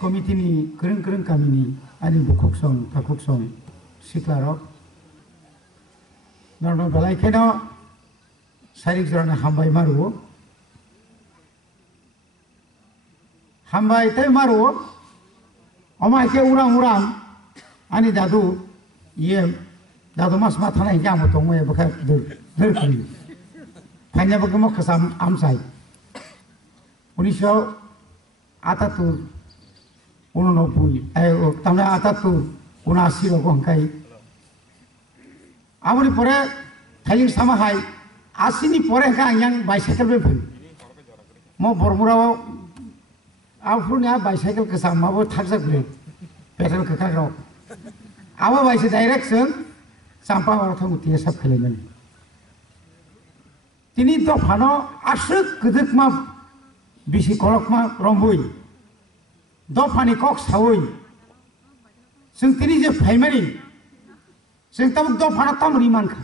कमिटिनि गोरों गोरों गामिनि आंनि बुखुकसं थाखुकसं सिख्लारक नरन बेलायखेनो सारिक जरानो हामबाय मारुओ हामबाय थाय मारुओ अमाइके उरां उरां आंनि दादु ये दादु मास मा थानाय गामो दंमोन बखा दोरखुलि फाइनाबो Gomo खसाम आमसाय 1978 tamne 78 rok hangkai amoni pore thailing sama hai 80 ni pore ka yang bicycle be phun mo bormurao afurnya bicycle kesam mabo thakjak bre pedal ke karo abo bicycle direction sampa warthang utia sab khelemen tini to phano asuk guduk ma bisi kolok ma rombui दफानि कक सावै जों तिनि जे फाइमारि जों तब दफाना तामरि मानखा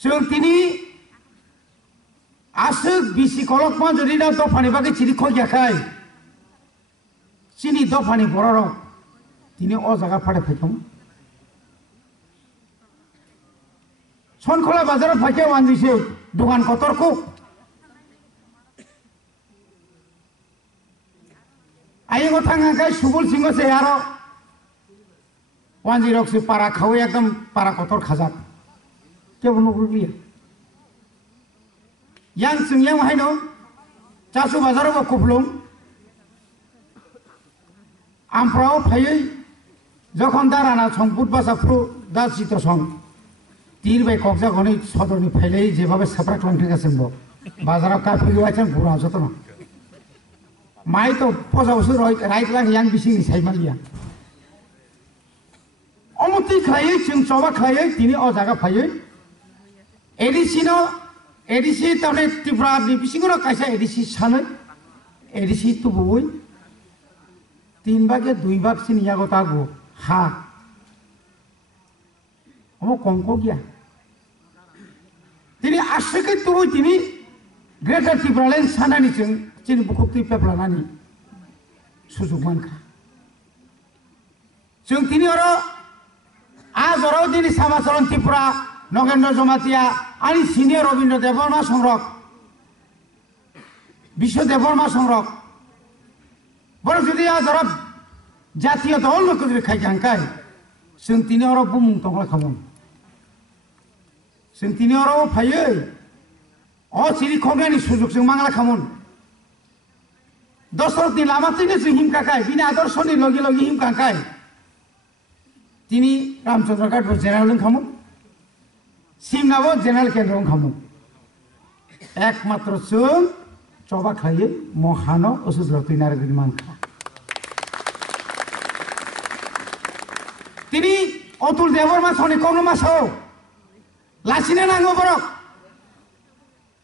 जों तिनि आसुक बिसि कलक मा जदि ना दफानि बागै चिरि खयाखाय चिनि दफानि बररक तिनि अ जागा फाडे फाइथम सनखला बाजाराव फाइखे वानदिसे दुकान कतरखौ आये को थांगा काय सुबुल सिंह से यारो वांजी रॉक से पारा खाओ एकदम पारा कोतर खाजा क्या बनो गुलिया यांग सिंह यांग है नो चासु बाजारों को कुपलुम आम्प्राव फाये जखन दाराना संपुट बासा फ्रू दासी तो सं तीर बाई कब्जा गने सदरनी फाइले जेबाबे सप्रा क्लांटे का सिंबो बाजारों का फिर वाचन पूरा होता ना माई तो पजावसो राइट लाग yang bising साइमालिया अमति खायै जों चबा खायै दिनै अ जागा फायै एडिसि ताने तिब्रा नि बिसिंगरो कायसा एडिसि सानो एडिसि तुबुय 3 भागे 2 भाग सिन यागो तागो हा अमो कंको गया दिनै आसके तुबुय दिनै ग्रेटर तिब्रालेन सानानि जों चिनि बुकुक्ति पेप्लानानि सुजुग मानखा जों तिनि अरो आजराव दिनै समाचलन त्रिपुरा नगेन्द्र जमातिया आनि सिनियर रवीन्द्र देवर्मा संरक विश्व देवर्मा संरक बर जुदि आजराव जातीय दल नकुद्रि खायखांखाय जों तिनि अरो बुमुं तंगला खामोन जों तिनि अरो फायै अ चिरि खगनानि सुजुग जों मांगला खामोन दशरथनि लामाथिनो जों हिमकाखाय बिनि आदर्शनि लगे लगे हिमकाखाय तिनि रामचंद्र घाटबो जेनेरेल खामोन सिमनाबो जेनेरेल केन्द्र खामोन एकमात्र जों चबा खायै महानो असुज्लति नारगनि मानखा तिनि अतुल देवर्मा सनि कग्नमा लासिनो नांगौ बरक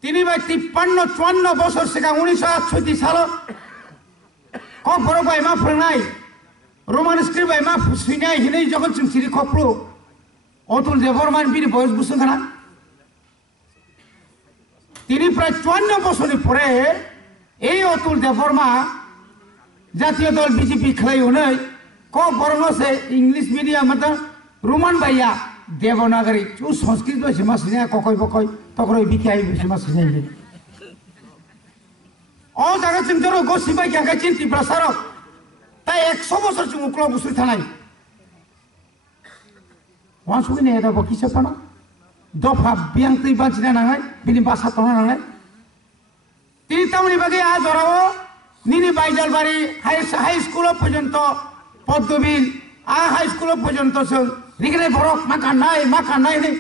तिनि बाय 53-54 बছর सिगां 1968 सालाव कक बरक बाय मा फोरोंनाय रोमान स्क्रिप्ट बाय मा सुइनाय हिनै जगन जों सिरि खप्लु अतुल देवर्मान बिनि बयस बुसुंखाना तिनि प्राय 54 বছরनि परे এই अतुल देवर्मा জাতীয় দল বিজেপি খেলাयनै कक बरक से इंग्लिश मीडियम मतलब रोमान बाया देवनागरी जो संस्कृत में सिमा सिने कोकोई बकोई तकरोई बिखाई सिमा सिने ले ओ जागा चिंतरो गोसिबाय क्या चिंती प्रसार ता 100 বছর जों उक्ला बुसुर थानाय वासुनि एदा बखि सपना दफा बियां तै बांचिना नांनाय बिनि बासा तना नांनाय तिनि तामनि बागे आ जराव निनि बायजालबारी हाई स्कुल पर्यंत पद्मबिल आ हाई स्कुल पर्यंत जों रिगनाय बरक मा कानाय नै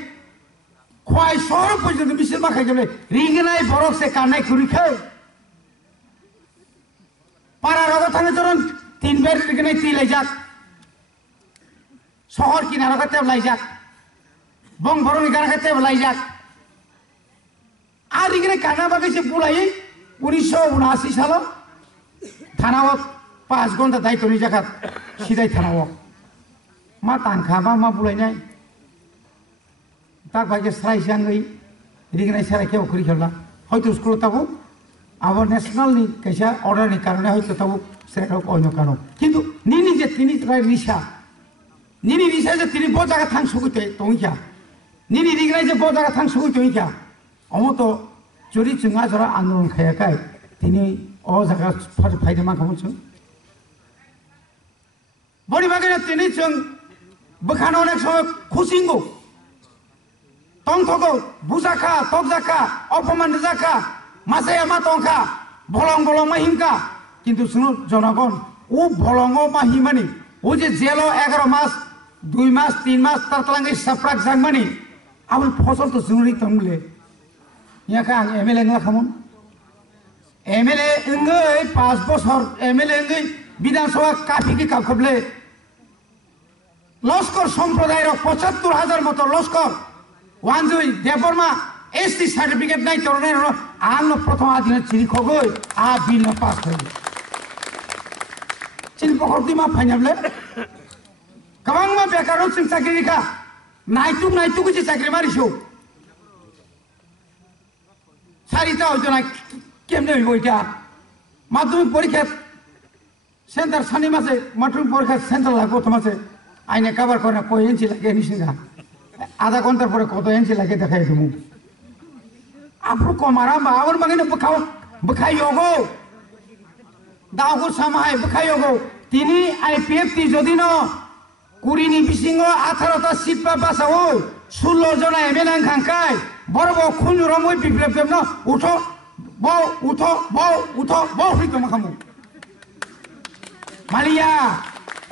खय सर पर्यंत बिसोर मा खायजोबले रिगनाय बरक से कानाय खुरिखै पारा रग थाङो जरन 3 बेर रिगनाय तिलायजाक शहर किनारा टेब लायजाक बं बरनि गारा टेब लायजाक आ रिगनाय काना बागै से बुलायै 1979 सालाव थानाव 5 घन्टा दायित्वनि जागात सिदाय थानाव मा तानखा मा बुलायनाय ताक भागे स्राय सांगै रिगनाय साराय केव खुरि खेला हयतो स्कुल ताबो आवर नेशनल नि कैसा ऑर्डर नि कारण है तो तब सेरो अन्य कारण किंतु निनी जे तिनी रिसा जे तिनी बहुत जगह थांग सुगुते तो क्या निनी रिगनाय जे बहुत जगह थांग सुगुते तो क्या अमो तो जुरी जोंहा जरा आंदोलन खायाखै तिनी अ जगह फायदे मा खामो जों बड़ी बागैना तिनी जों बखानो अनेक समय खुसिंगो तंथगो बुजाखा तगजाखा अपमान जाखा मासाया मा तंखा भलं भलं मा हिंका किंतु सुनो जनगण ও भलंगो मा हिमानी ও যে জেলো 11 মাস 2 মাস 3 মাস তার তলাঙ্গে সাপ্রাক জাংমানি আবুল ফসল তো জুরি তমলে ইয়াকা আং এমএলএ না খামুন এমএলএ ইংগৈ 5 বছর এমএলএ ইংগৈ বিধানসভা কাফিকি কাফবলে লস্কর সম্প্রদায়ের ৭৫,০০০ মতো লস্কর ওয়ানজুই দেববর্মা এসটি সার্টিফিকেট নাই তরনের আন প্রথম আদিন চিনি খগৈ আ বিল পাস হই চিনি পকরতি মা ফাইনাবলে गोबां मा बेकाराव जों साख्रिखा नायथुक जे साख्रि मारिसौ सारिता हयजना केमने हইব এটা মাধ্যমিক পরীক্ষা সেন্টার সানি মাসে মাধ্যমিক পরীক্ষা সেন্টার লাগবো তোমাসে আইনে কভার করে কয় ইঞ্চি লাগে নিছিনা আধা ঘন্টার পরে কত ইঞ্চি লাগে দেখাই দেবো আপু কমারা মাওর মাগিনে বখাইগো দাওগো সামাই বখাইগো তিনি আইপিএফ টি যদি ন কুড়িনি বিসিংহ 18টা সিট পা বাসাও 16 জন এমএলএ খাঙ্কাই বড় বড় খুন রমই বিপ্লব ন উঠো বউ হইতো মাখামু মালিয়া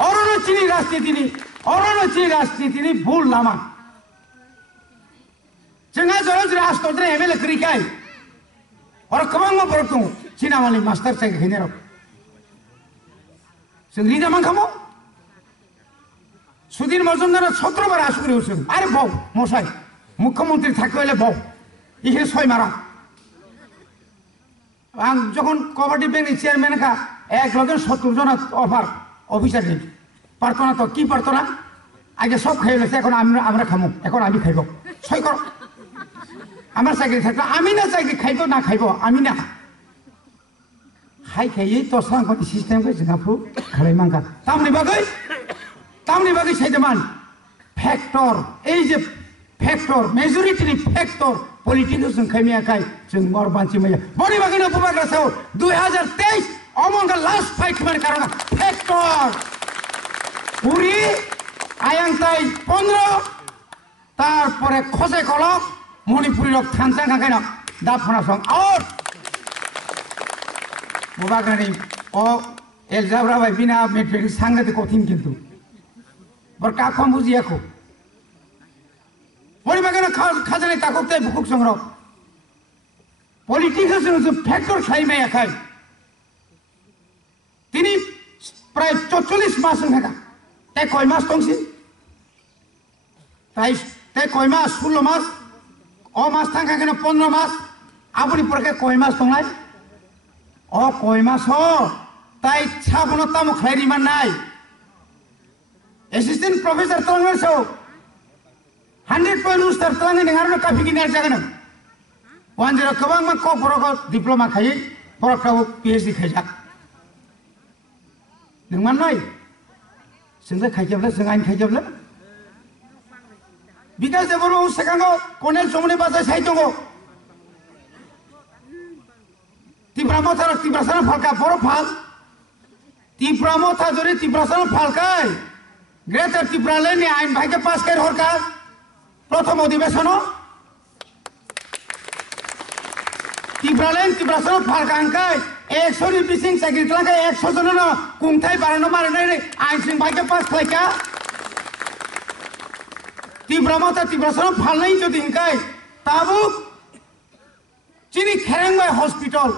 অরণচিনি রাজনীতি ভুল লামা जोंहा जरा राष्ट्रजों एमएलए करिखाय और गोबां बरफ दं चिनामालि मास्टार जायगा हैनायाव जों रिदा मा खामो सुधीर मजुमदार 17 बार आसुगुरि होसों आरे बाव मसाय मुख्यमंत्री थाकले बाव इखे 6 मारा आं যখন कबाडि बेंकनि चेयारमैन का एक लगे 70 জন অফার অফিসার নেই পারতো না তো কি পারতো না আগে সব খাইলেছে এখন আমরা খামো এখন আমি খাইব 6 কর আমার চাকরি থাকতো আমি না চাকরি খাইব না খাইব আমি না খাইयै তসলাंखौ सिस्टेमखौ जोंहाफु खालायमांगा तामनि बागै साइदमान फैक्टर এই যে फैक्टर मेजरिटी फैक्टर पॉलिटिक्स जों खायमायाखाय जों मरबानसि मैया बड़ी बागैनो बुबाग्रासाव 2023 अमंगा लास्ट फाइट खालामनो कारण फैक्टर पुरी आयांताय 15 তারপরে খসে কলক মণিপুরি রক থানসাং খাখাইনা দা ফনাসং আউট বুবাগানি ও এলজাবরা ভাই বিনা মেট্রিক সাংঘাতিক কঠিন কিন্তু বর কাকম বুঝিয়াখো পরিবাগানে খাজানে তাকতে বুকুক সংগ্রহ পলিটিক্স যে ফ্যাক্টর খাইমায়া খাই তিনি প্রায় 44 মাস থাকা তাই কয় মাস তংসি তাই তাই কয় মাস 16 মাস ও মাস থাকা কেন 15 মাস আপনি পরকে কয় মাস তংলাই ও কয় মাস তাই ছাবনো তাম খাইরি মান নাই অ্যাসিস্ট্যান্ট প্রফেসর তংলাসো 100 পয়েন্ট উস্তার তংনি নেগারনো কাফি কিনার জাগানো 10 गोबां मा क बरक डिप्लोमा खायै बरकफ्राबो पिएचडि खायजाक नोंमान नाय जोंलाय खायजाब्ला जों आइन खायजाब्ला बिकास देबरो सेकांगो कनेल समनि बाजाय साइ दङ तिब्रामथा तिब्रासाना फालका बर फाल तिब्रामथा जरि तिब्रासाना फालकाय ग्रेटर तिब्रालेनि आइन भाइके पास कर हरका प्रथम अधिवेशन तिब्रालेन तिब्रासाना फालकांकाय 100 बिसिं साइकिल तलांकाय 100 जन कुंथाय बारानो मारनाय आइन सिं भाइके पास खायका तिब्रामथा तिब्रासाना फालनाय जदि हिंकाय ताबुक चिनी खेरेंबाय हॉस्पिटल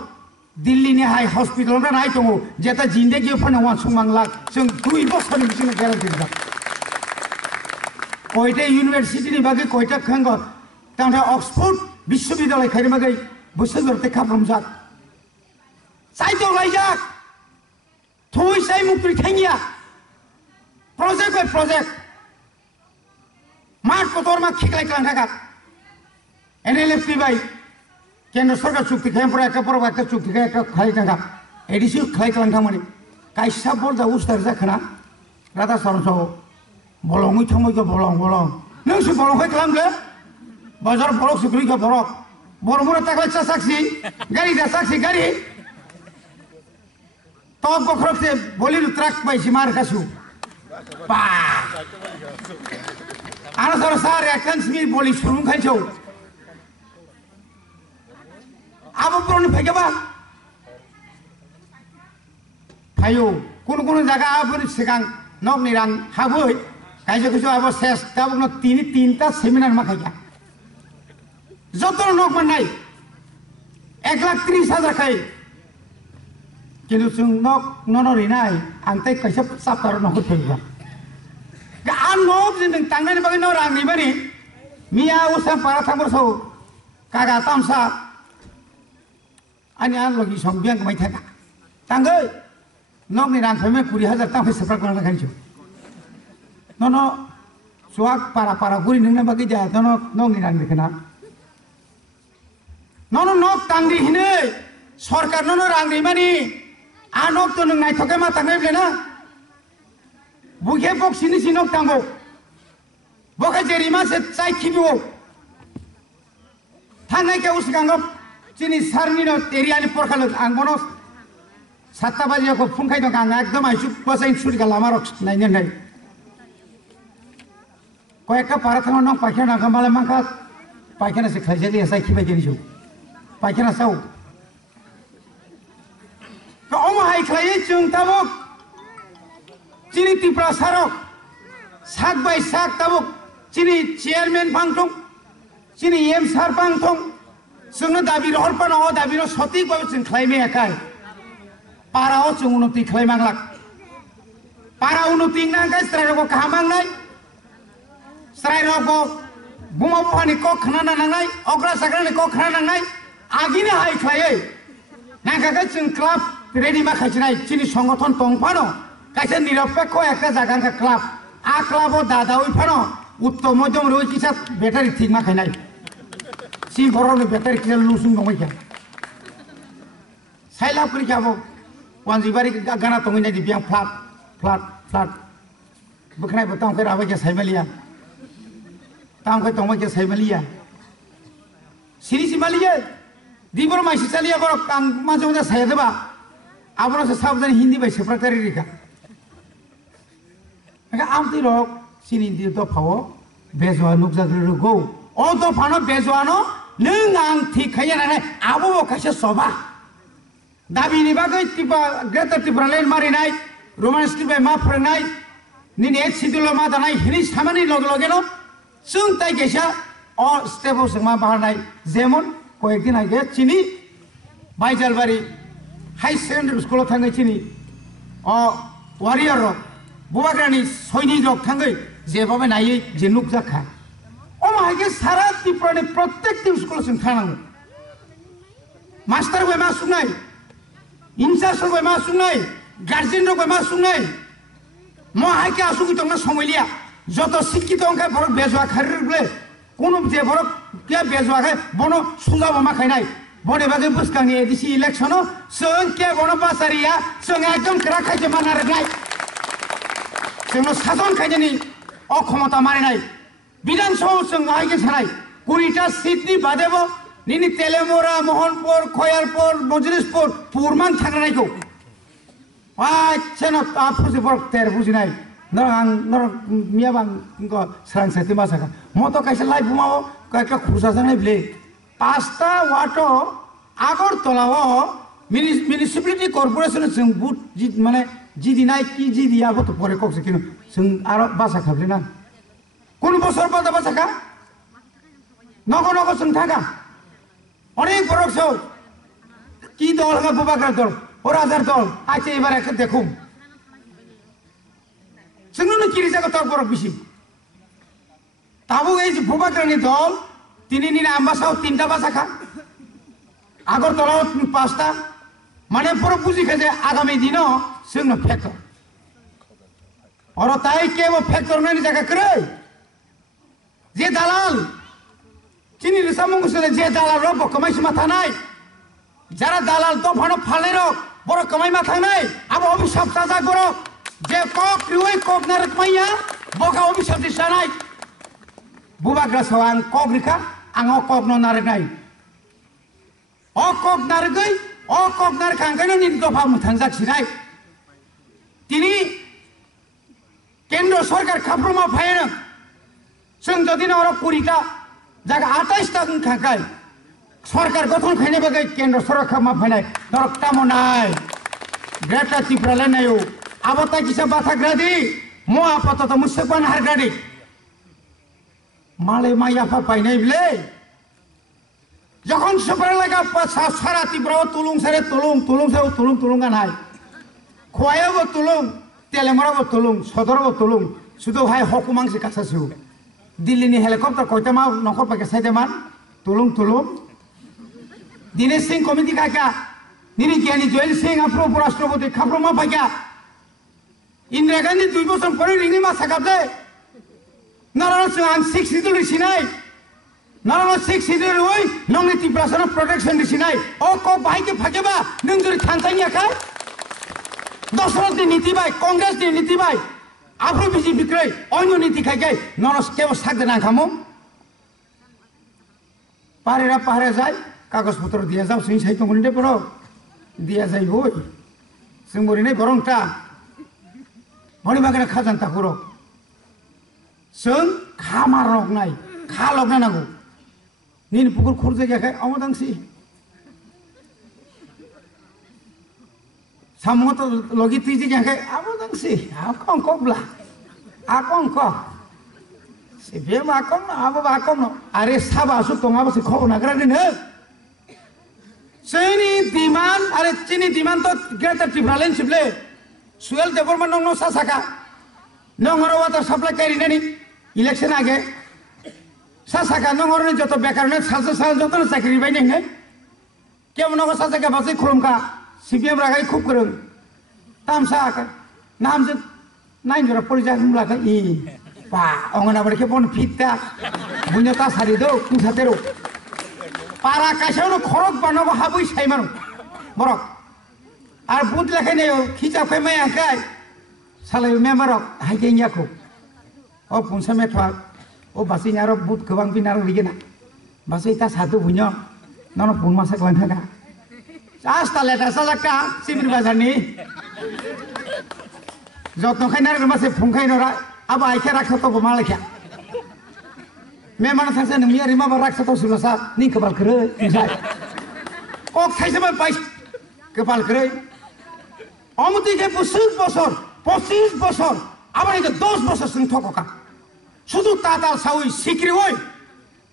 दिल्ली नि हाई हॉस्पिटल रा नाय दङ जेता जिंदगी फने वा सुमांला जों 2 बोसोरनि बिसिं ग्यारान्टि दा कयटा यूनिवर्सिटी नि बागै कयटा खांग तांथा ऑक्सफोर्ड विश्वविद्यालय खायनि बागै बोसोरते खाफ्रमजाक साइतो लायजाक थुइसाय मुक्ति थांगिया प्रोजेक्ट बाय प्रोजेक्ट मार्ट पतर मा खिखलाय खालाम थाका एनएलएफपि बाय केन्द्र सरकार चुक्ति खालामफोरा एका बरफ एका चुक्ति एका खालायनांगा एदिसो खालायखालांथांमानि कायसा बलजा उस्तार जाखोना राधा सरनसाव बलङै थांबायखो बलं नोंसो बलंखाय खालामदो बाजार बरफ सुग्रिखो बरफ बरमरा ताकलाय साक्षी गाड़ी दा साक्षी गाड़ी तो बखरब से बोली ट्रक बाइसी मार कासु बा आना सर सार एकांसमी बोली सुरुं खाइछौ आबो ब्रन फैगबा फायो कोन जागा आबो सिगां नक निरां हाबै कायजो कसो आबो सेस दाबनो तीनटा सेमिनार माखाया जतन नक मोननाय 1,30,000 खाय किन्तु जों नक ननरिनाय आंथाय कैसे साफ्तार नखर फैबा आं नक जों थांनायनि बागै न रांनि बानि मिया उसां पारा थांबरसौ कागा तामसा आनि आं लगी सं बियां गमाय थागा तांगै नकनि रां फैमे 20,000 तां फैसा प्राकलाना खाइछौ न सुवाक पारा गुरि नोंना बागै जा नकनि रां देखना नक तांग्रि हिनै सरकार न रांनि मानि आनक तो नों नायथके मा थांनाय ब्लेना बुखे बक्सिनि सिनक तांगौ बखा जेरिमा से चाय खिबिओ थांनाय के उसगांगो चिनि सारनि न एरियानि परखाल आं बनो 7टा बाजियाखौ फुं खायदों आं एकदम आइसु बसाइन सुरिगा लामा रक नायनो नाय कयेकटा पारा थांनो नक पायखाना मालाय माखा पायखाना से खायजालि एसाय खिबाय जेनिसौ पायखाना साव हाय खालायै जों ताबुक चिनि त्रिपुरा सारक साक बाय साक ताबुक चिनि चेयारमेन फांथं चिनि एम सार फांथं जोंनो दाबि हरपानो दाबि सटिक भाबे जों खालायमे एकाय पाराव जों उन्नति खालायमांलाक पारा उन्नति नांगाय स्रायरगो काहामांनाय स्रायरगो बुमा बुहानि क खाना नांनाय अग्रा साग्रानि क खाना नांनाय आगिनो हाय खालायै नांगाय जों क्लाब रेडी मा खाइछनाय चिनि संगठन तंफानो कायसे निरपेक्ष एकटा जागांका क्लाब आ क्लाबो दादावै फानो उत्तम मध्यम रइ किसा बेटारि ठीक मा खाइनाय सि बरनो बेटारि किसा लुसुं दंबायखा साइला पुरिखाबो वानजिबारि गाना तंगैनाय दिबियां फ्लाट बखनाय बतां के राबाय के साइमालिया तां के तंबाय के साइमालिया सिरि सिमालिया दिबर माइसि चालिया बर कां माजो जा सायदबा आबोनो से साबजान हिंदी बाय सेक्रेटारि रिका आमति रक सिनि दि दफाओ बेजवा नुकजाग्रगौ अ दफानो बेजवानो नों आं ठीक खाया नाय आबो कासे सबा दाबिनि बागै तिबा ग्रेटर त्रिपुरा लाइन मारिनाय रोमान्स तिबाय मा फोरनाय निने सिदुल मा दानाय हिनि सामानि लगे लगेनो जों ताइ गेसा अ स्टेपआव जों मा बाहारनाय जेमन कयेकदिन आगे चिनि बायजालबारि हाई सेकेंडरी स्कूल थांगै चिनि वारियर रक बुबाग्रानि सैनिक रक थांगै जेबाबे नायै जेनुक जाखा माहागे सारा त्रिपुरानि प्रत्येक स्कूल जों थांनांगौ मास्टार बै मा सुनाय इंचार्ज बै मा सुनाय गार्जियन रक बै मा सुनाय माहागे आसुगि दंना समयलिया जत शिक्षित अंका बरक बेजवा खारिरब्ले कोनो जे बरक के बेजवाखे बनो सुंगाबो मा खायनाय बने बागै बुसकांनि एडिसि इलेक्शनो जों के बनो बासारिया जों एकदम करा खायजे मानारनाय जोंनो सासन खायजेनि अक्षमता मारिनाय विधानसभा जों आइगे सानाय 20टा सीटनि बादेबो निनि तेलेमुरा मोहनपुर खयालपुर मजलिसपुर पुरमान थांनायखौ आछेन आफुजे बर तेर बुजिनाय नरं मियाबां स्रां साथि मासाखा मतो कायसे लाइफ बुमाओ कायका खुसा जानाय ब्ले 5टा वाटो आगरतलाओ म्युनिसिपालिटी कर्पोरेशन जों बुट माने जिदिनाय कि जिदियाबो तो परे कक्से किनु जों आरो बासा खाबलेना কোন বছর বাদা বাসাকা নগর जों थागा অনেক বড় সব কি দল হবে বুবাকার দল ও রাজার দল আজকে এবার একটা দেখুন जोंनो কিরি জায়গা তোর বড় বেশি তাবু এই যে বুবাকারনি দল তিনি নিনা আম্বাসাও 3টা বাসাকা আগরতলাও 5টা মানে পুরো বুঝি খাজে আগামী দিনও जोंनो ফ্যাক্টর और তাই কে ও ফ্যাক্টর নাই জায়গা করে যে দালাল চিনি রিসা মঙ্গসলে যে দালাল রব কমাই সীমা থানাই যারা দালাল দফানো ফালে রক বড় কমাই মা থানাই আবো অভিশাপ সাজা করো যে কক রিওই কক নারক মাইয়া বকা অভিশাপ দিছানাই বুবাগ্রা সাওয়াং কক রিখা আং কক ন নারক নাই কক নারগৈ কক নারক আংকানো নিন দফা মুথাংজাক সিনাই তিনি কেন্দ্র সরকার খাপ্রমা ফাইন जों যদি না ওরা 20টা জায়গা 28টা খাকাই সরকার গঠন খাইনে বাগে কেন্দ্র সরকার মা ফাইনাই দরকটামো নাই গ্রেটা ত্রিপুরালে নাইও আবতা কিসা বাথাগ্রাদি মো আপাতত মুসেপান হারগ্রাদি মালে মাইয়াফা পাইনাই বলে যখন সফরে লাগা সারা ত্রিপুরা তুলুং সারে তুলুং তুলুং সারে তুলুং তুলুং গানাই খোয়াইও তুলুং তেলেমারাবো তুলুং সদরবো তুলুং শুধু ভাই হকুমাংসে কাছাসু দিল্লিনি হেলিকপ্টার কয়টামা নখর পাকে সাইদেমান তুলুং তুলুং দিনেশ সিং কমিটি কাকা নিনি জ্ঞানী জয়েল সিং আপ্রো উপরাষ্ট্রপতি খাপ্রমা পাইকা ইন্দিরা গান্ধী 2 বছর পরে রিঙ্গি মা সাকাবদে নারায়ণ সিং আং 6 সিদুল সিনাই নারায়ণ 6 সিদুল ওই নংনি ত্রিপুরাসন প্রোটেকশন সিনাই ও ক ভাইকে ফাকেবা নং যদি থানতাই আকা দশরথ নীতি ভাই কংগ্রেস নীতি ভাই আফ্রো বিজি বিক্রয় অন্য নীতি খাইকাই নরস কেবল থাকতে না খামো পাহাড়েরা পাহাড়ে যায় কাগজপত্র দিয়া যাও সিং সাহিত্য মন্ডে পড়ো দিয়া যাই বই जों बोरैनाय बरंटा मणिबागेना खाजान्ता खर जों खामा रगनाय खा लगना नांगौ निन पुकुर खुर जायगाखाय अमदांसि सामत लगी तुई जायगाखाय अमदांसि आकं कब्ला आकं क सिबे आकं आबो आकं आरे साबासु तंगाबासि खबर नागारदिनो जोंनि डिमान्ड आरो जोंनि डिमान्ड तो ग्रेटार त्रिपुरालेन सिबले सुएल डेभलपमेन्ट नंनो सासाका नंगरो वाटार साप्लाइ कारिनानि इलेक्शन आगे सासाका नंगरो जत बेकारनो सासे सासे जत चाकरि बायनाय केमन नगो सासाका बासै खुलुमका सिपिएम रागाय खुब गोरों तामसा नामजों नाइनजरा परिजा हुमलाखा इ बा अंगनाबारि के बन फिटता बुन्यता सारिदो कुसातेरो पारा कासेयावनो खरक बानांगौ हाबै सायमानो बरक आरो बुट लेखायनायाव खिजाफाय मायाखाय सालाय मेम्बारक हाइकेनियाखौ अ पुनसा मेथवा अ बासैनि आरो बुट गोबां बिनार लिगेना बासै ता सादु बुन्य नन पुन मासा लांथागा आस्ता लेटा सालाका सिबिर बाजारनि जत्न खायनार मासे फुंखायनरा आबा आइखे राखथबो मालायखा मेमान थांसा नोंनि आरि माबा राखथाव सुलसा नि कपाल खरै निसाय কক थाइसेबा बाइस कपाल खरै अमतिके 25 বছর আবার এটা 10 বছর সিং ঠকা শুধু তাতাল সাউই সিক্রি হই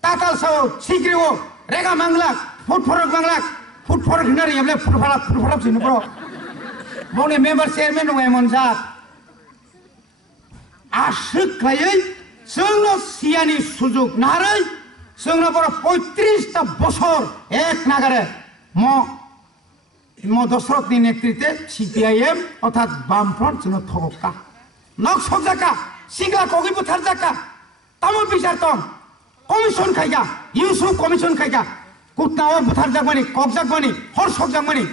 তাতাল সাউ সিক্রি ও রেগা মাংলা ফুটফরক হিনারি এমলে ফুটফালা সিন ব্র বনে মেম্বার চেয়ারম্যান নয় এমন জাত আশিক্লাयै जोंनो सियानि सुजुग नारै जोंनो बर 35टा बছর एक नागारे म दशरथनि नेतृत्वे सीपीआईएम अर्थात बामफ्रन्ट जोंनो थगका नक सकजाका सिगला कगि बुथार जाका तामल बिचार तम कमिशन खाइगा इउसु कमिशन खाइगा कुटनाव बुथार जाकमानि कगजाकमानि हर सकजाकमानि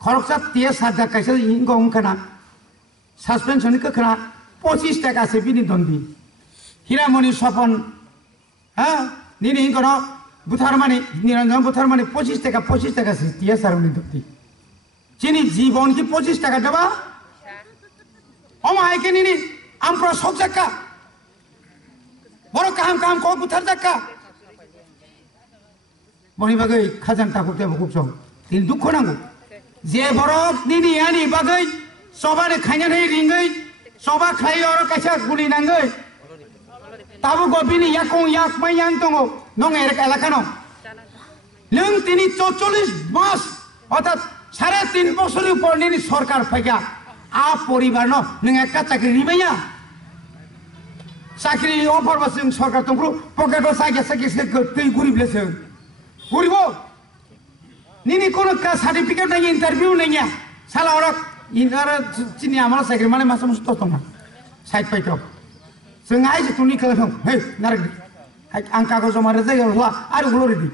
खरकसा तिया साजा काइसे इंगम खाना सस्पेंशन खोना 25 टाकासे बिनि दन्दि हिरामणि सपन हाँ निनी हिंगनो बुथारमानि निरंजन बुथारमानि 25 टाका से तिया सारनि दत्ति चिनी जीवन की 25 टाका दबा अमाय के निनी आमप्र सकजाका बरो काम को बुथार जाका मनि बागै खाजान ताकुते बुकुसं दिन दुख नांगौ जे बरो निनी आनि बागै सबाने खायनानै रिंगै सबा खाय और कायसा गुलि नांगै ताबो गबिनि याकं याकमाय यां दङ नङ एलाकानो नों तिनि 44 मास अर्थात 3.5 বছরের উপর নিনি সরকার ফাইকা আ পরিবার ন নং একটা চাকরি নিবাইয়া চাকরি অফার বাসিং সরকার তংপ্রু পকেট সাইকে সাইকে তুই গরিব লেছে গরিব নিনি কোন কা সার্টিফিকেট নাই ইন্টারভিউ নাই সালা ওরা ইনার চিনি আমার চাকরি মানে মাসে মাস তো না সাইড পাইতো जों आइज तुनि खालाम हे नारग आं कागज जमा जायगायाव आरो गुलो रेडी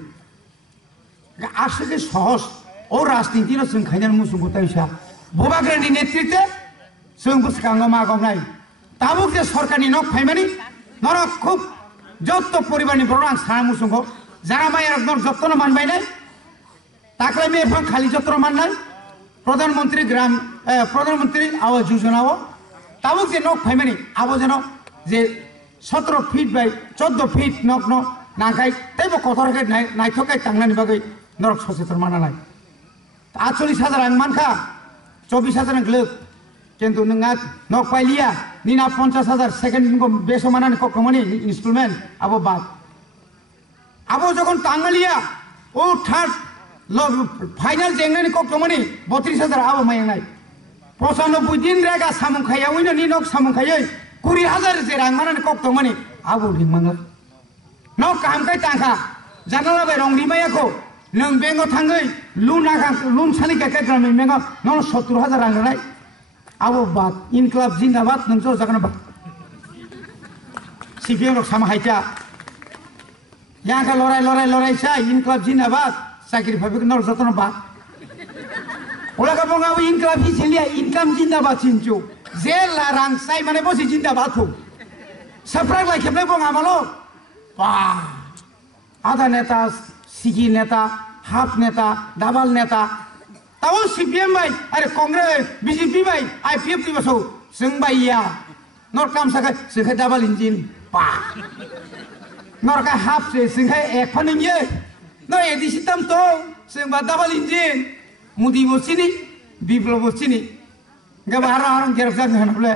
आसके सहज ओ राजनीति जों खायनो मुसुखौ ताइसा बबाग्रानि नेतृत्वे जों बुसखाङो मागनाय दाबो जे सरकारनि नक फाइमानि नरक खुब যত পরিবারनि বড় आं साना मुसुखौ যারা মাই একদম যত্ন মানবাই নাই তাকলে মে এখন খালি যত্ন মাননাय প্রধানমন্ত্রী আবাস যোজনাও তাবো যে নক ফাইমানি আবো যেন যে 17 ফিট বাই 14 ফিট নক ন নাখাই তাইবो কতরকে নাইथकाय थांनायनि बागै नरक सचेतन मानालाय 48,000 आं मानखा 24,000 आं ग्लोब किन्तु नोंहा नक पाइलिया निना 50,000 सेकेंड को बेसो मानानि ककमनि इन्स्टलमेंट आबो बाद आबो जखन तांगालिया ओ थार्ड फाइनल जेंनानि ककमनि 32,000 आबो मायनाय 95 दिन रेगा सामुखायावैनो नि नक सामुखायै 20,000 जे रां मानानि ककमनि आबो लिंमाङो नक कामखाय तांखा जानालाबाय रंनिमायाखौ नों बेंगाव थाङै लुन सानि गायखेर ग्रामीण बेंगाव नों 70,000 रां होनाय आबो बाद इनक्लाब जिंदाबाद नोंसो जागोन बा सिपिएम रक सामा हाइटा याखा लराय सा इनक्लाब जिंदाबाद साख्रि फाबिक नर जतन बा ओलाका बंगाबो इनक्लाब हिसिलिया इनकाम जिंदाबाद सिनचो जे ला रां साइ माने बसि जिंदाबाद थौ सफ्राग लाई खेबनाय बंगामालो बा आधा नेता सिगी नेता हाफ नेता डाबल नेता ताऊ सीपीएम भाई अरे कांग्रेस बीजेपी भाई आईपीएफ ती बसो जों बाइया नर काम साखै जोंखै डाबल इंजिन पा नरका हाफ से जोंखै एक फानिये न एदिसि ताम तो जों बा डाबल इंजिन मुदि बसिनि बिप्लब बसिनि गबा हारा गेरब जागोन होनब्ले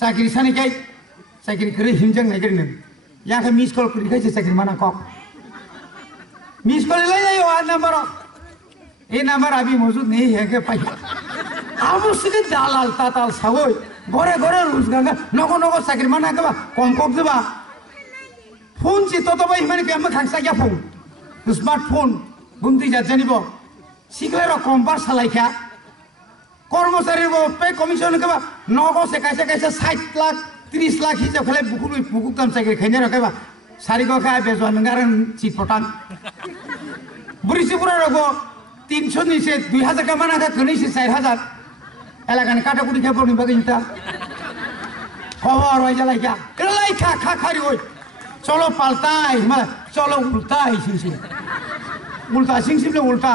साख्रि सानिखाय साख्रि खरै हिमजों नागिरनो याखै मिस कल करिखायसो साख्रि माना कक मिस कल लायो आ नम्बर ये नंबर अभी मौजूद नहीं है के पाई अब उसके दालाल ताताल सावोय घरे घरे रुस गंगा नगो नगो साख्रि माना के बा कम कम देबा फोन से तो भाई माने के हम खांसा क्या फोन स्मार्टफोन बुंदी जाजनिबो सिखले र कम्पार सालायखा कर्मचारी बो पे कमिशन के बा नगो से कैसे 60 लाख 30 लाख हिसाब खाले बुकु काम साख्रि खाइने रखेबा सारिगो खा बेजवा नंगारन चिट पटान बुरिसिपुरा रगो 300 নিচে 2000 का माना का कनिसे 4000 एलाकानि काटाकुटी खेबनि बागै इता खबर হয় जालायका केलाय खा खारि ओय चलो पाल्टाय माला चलो उल्टा हिसिंसि उल्टा सिंसिबले उल्टा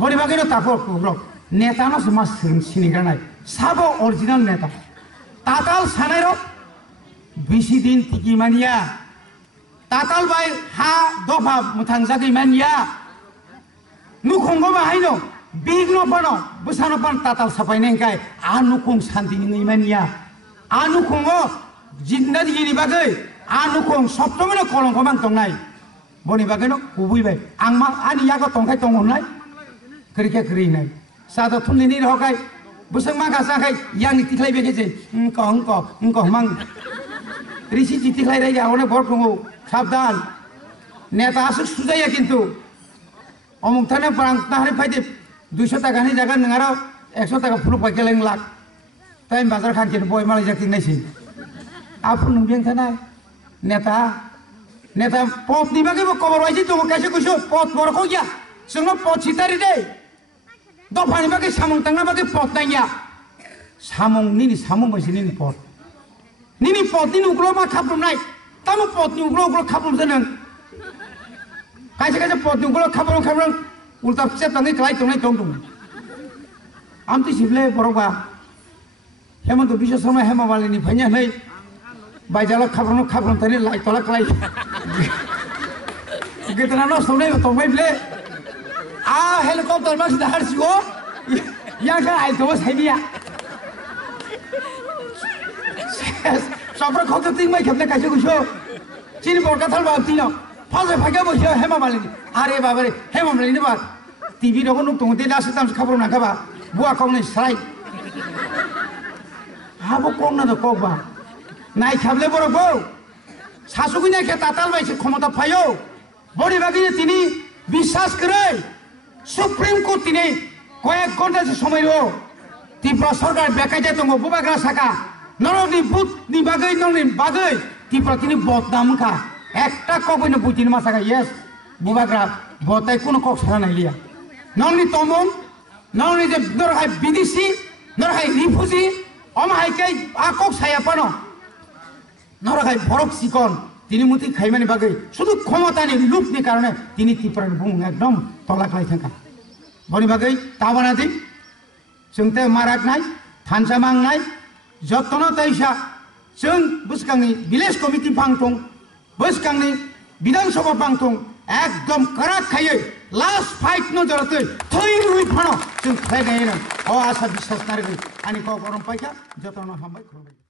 बरि बागैनो तापर कुब्र नेतानो समाज सिनिगानाय साबो अरिजिनल नेता ताताल सानायरो बिसि दिन टिकि मानिया ताताल बाय हा दफा मुथां जागै मानिया नुखंगो बाहायनो बिगनो पनो बसानो पन ताताल सफायनायखाय आ नुखं शान्ति नङै मानिया आ नुखंगो जिन्दगीनि बागै आ नुखं सप्तमनो कलंक मान तंनाय बनि बागैनो गुबैबाय आं मा आनि यागो तंखाय तंगोननाय करिके करिनाय सादा थुनलिनि रहखाय बोसों माखा जाखाय यानि तिख्लाय बेखेजे अंक मां ऋषि तिख्लाय राय आवने भर दङो साबधान नेतासो सुजाया किन्तु अमुक थाने प्रांग ताहारे फायदे 200 टाका नि जागा नङाराव 100 टाका फुलुक पाकेलें लाख टाइम बाजार खानके बय मालाय जाति नायसि आफु नंबियां थानाय नेता पद नि बागैबो खबर वाइसि दङ कायसे कइसो पद बरखौ गया जोंनो पद सितारि दे दफानि बागै सामुं थांना बागै पद नाया सामुं बायसिनि पद निनि पदनि उग्र मा खाब्रमनाय तामो पदनि उग्र खाब्रमदो नों कायसे पद नुगलो खाब्रम उल्टा फिसा तंगै क्लाय तंनाय दं आमति सिबले बरबा हेमंत बिश्व शर्मा हेमामालिनि फाइना नै बायजाला खाब्रम तनि लाइ तला क्लाय गेतना न सौनाय तंबायब्ले आ हेलिकप्टर मासि दाहारसिगो याखा आइतो साइदिया सब्र खौथ तिंबाय खेबले कायसे गुसो चिनि बरकाथाल बाबतिनो फाजे फागे बसो हेमामालिनि आरे बाबारे हेमामालिनि बा टिभि रगो नुक दङ दे दासो दामस खाब्रम नाखाबा बुआ कौनै स्राय हाबो कौना द कबा नाय खाबले बरबो सासुगि नायखे ताताल बायसे क्षमता फायो बडि बागिनि तिनि বিশ্বাস करे सुप्रीम कोर्ट तिनि कयेक घन्टासो समय रो त्रिपुरा सरकार बेकायदा दङ बुबाग्रा साखा नरनि बुथनि बागै ত্রিপুরা তিনি বদনাম খা একটা কবইনে বুঝিনি মাসাকা ইয়েস বুবাগ্রা বতাই কোনো কক সারা নাই লিয়া নংনি তমন নংনি যে নরহাই বিদেশি নরহাই রিফুজি অমাহাইকে আকক সায়া পানো নরহাই ভরক সিকন তিনি মুতি খাইমানি বাগে শুধু ক্ষমতানি লুপনি কারণে তিনি ত্রিপুরার বুং একদম তলাকলাই থাকা বনি বাগে তাবানা দি जोंते माराक नाय थानसामां नाय जतनो ताइसा जों बुसकांनि विलेज कमिटि बांथं बुसकांनि विधानसभा बांथं एकदम करा खायै लास्ट फाइट न जरते थै रुइ फानो जों खायनाय अ आशा विश्वास नारगै आनि को गरम पाइका जतनो हामबाय खुलुमबाय।